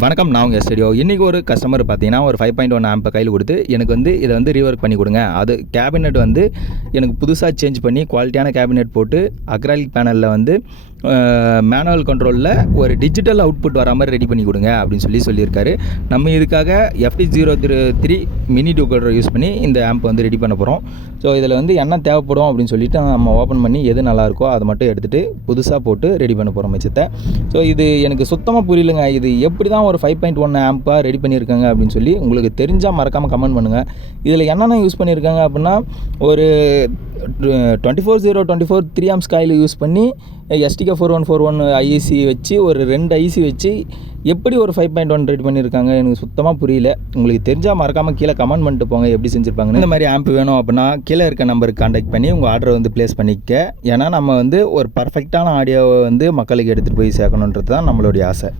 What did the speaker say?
வணக்கம், நான் உங்கள் ஸ்டுடியோ. இன்றைக்கி ஒரு கஸ்டமர் பார்த்தீங்கன்னா ஒரு 5.1 ஆம்பை கையில் கொடுத்து எனக்கு வந்து இதை வந்து ரீவொர்க் பண்ணி கொடுங்க. அது கேபினெட் வந்து எனக்கு புதுசாக சேஞ்ச் பண்ணி குவாலிட்டியான கேபினெட் போட்டு அக்ராலிக் பேனலில் வந்து மேனுவல் கண்ட்ரோலில் ஒரு டிஜிட்டல் அவுட்புட் வர மாதிரி ரெடி பண்ணி கொடுங்க அப்படின்னு சொல்லியிருக்காரு. நம்ம இதுக்காக FT03 மினி டிகோடர் யூஸ் பண்ணி இந்த ஆம்ப் வந்து ரெடி பண்ண போகிறோம். ஸோ இதில் வந்து என்ன தேவைப்படும் அப்படின்னு சொல்லிட்டு நம்ம ஓப்பன் பண்ணி எது நல்லாயிருக்கோ அதை மட்டும் எடுத்துகிட்டு புதுசாக போட்டு ரெடி பண்ண போகிறோம் மிச்சத்தை. ஸோ இது எனக்கு சுத்தமாக புரியலைங்க. இது எப்படி தான் ஒரு 5.1 ஆம்பாக ரெடி பண்ணியிருக்காங்க அப்படின்னு சொல்லி உங்களுக்கு தெரிஞ்சால் மறக்காமல் கமெண்ட் பண்ணுங்கள். இதில் என்னென்ன யூஸ் பண்ணியிருக்காங்க அப்படின்னா, ஒரு 24024 3 ஆம்ஸ் காயில் யூஸ் பண்ணி STK4141 ஐசி வச்சு ஒரு 2 ஐசி வச்சு எப்படி ஒரு 5.1 ரெடி பண்ணியிருக்காங்க எனக்கு சுத்தமாக புரியல. உங்களுக்கு தெரிஞ்சால் மறக்காமல் கீழே கமெண்ட் பண்ணிட்டு போங்க எப்படி செஞ்சுருப்பாங்கன்னு. இந்த மாதிரி ஆம்ப் வேணும் அப்படின்னா கீழே இருக்க நம்பருக்கு கான்டாக்ட் பண்ணி உங்கள் ஆர்டரை வந்து ப்ளேஸ் பண்ணிக்க. ஏன்னா நம்ம வந்து ஒரு பர்ஃபெக்டான ஆடியோவை வந்து மக்களுக்கு எடுத்துகிட்டு போய் சேர்க்கணுன்றது தான் நம்மளுடைய ஆசை.